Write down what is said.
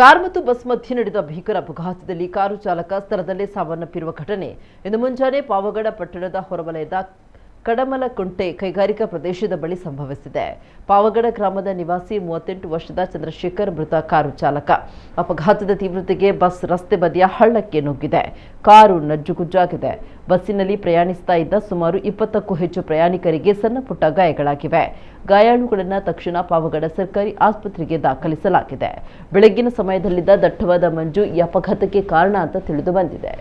Car ಮತ್ತು bus ಮಧ್ಯೆ ನಡೆದ ಭೀಕರ ಅಪಘಾತದಲ್ಲಿ ಕಾರು ಚಾಲಕ ಸ್ಥಳದಲ್ಲೇ ಸಾವನ್ನಪ್ಪಿರುವ ಘಟನೆ ಇಂದು ಮುಂಜಾನೆ ಪಾವಗಡ ಪಟ್ಟಣದ ಹೊರವಲಯದ ಕಡಮಲಕುಂಟೆ ಕೈಗಾರಿಕಾ ಪ್ರದೇಶದ ಬಳಿ ಸಂಭವಿಸಿದೆ. ಪಾವಗಡ ಗ್ರಾಮದ ನಿವಾಸಿ 38 ವರ್ಷದ ಚಂದ್ರಶೇಖರ್ ಮೃತ ಕಾರು ಚಾಲಕ. ಅಪಘಾತದ ತೀವ್ರತೆಗೆ ಬಸ್ ರಸ್ತೆ ಬದಿಯ ಹಳ್ಳಕ್ಕೆ ನುಗ್ಗಿದೆ. ಕಾರು ನಜ್ಜುಗುಜ್ಜಾಗಿದೆ. ಬಸ್ಸಿನಲ್ಲಿ ಪ್ರಯಾಣಿಸ್ತಾ ಇದ್ದ ಸುಮಾರು 20ಕ್ಕೂ ಹೆಚ್ಚು ಪ್ರಯಾಣಿಕರಿಗೆ ಸಣ್ಣಪುಟ್ಟ ಗಾಯಗಳಾಗಿವೆ. ಗಾಯಾಳುಗಳನ್ನು ತಕ್ಷಣ ಪಾವಗಡ ಸರ್ಕಾರಿ ಆಸ್ಪತ್ರೆಗೆ ದಾಖಲಿಸಲಾಗಿದೆ. ಬೆಳಗ್ಗಿನ ಸಮಯದಲ್ಲಿದ್ದ ದಟ್ಟವಾದ ಮಂಜು ಈ ಅಪಘಾತಕ್ಕೆ ಕಾರಣ ಅಂತ ತಿಳಿದು ಬಂದಿದೆ.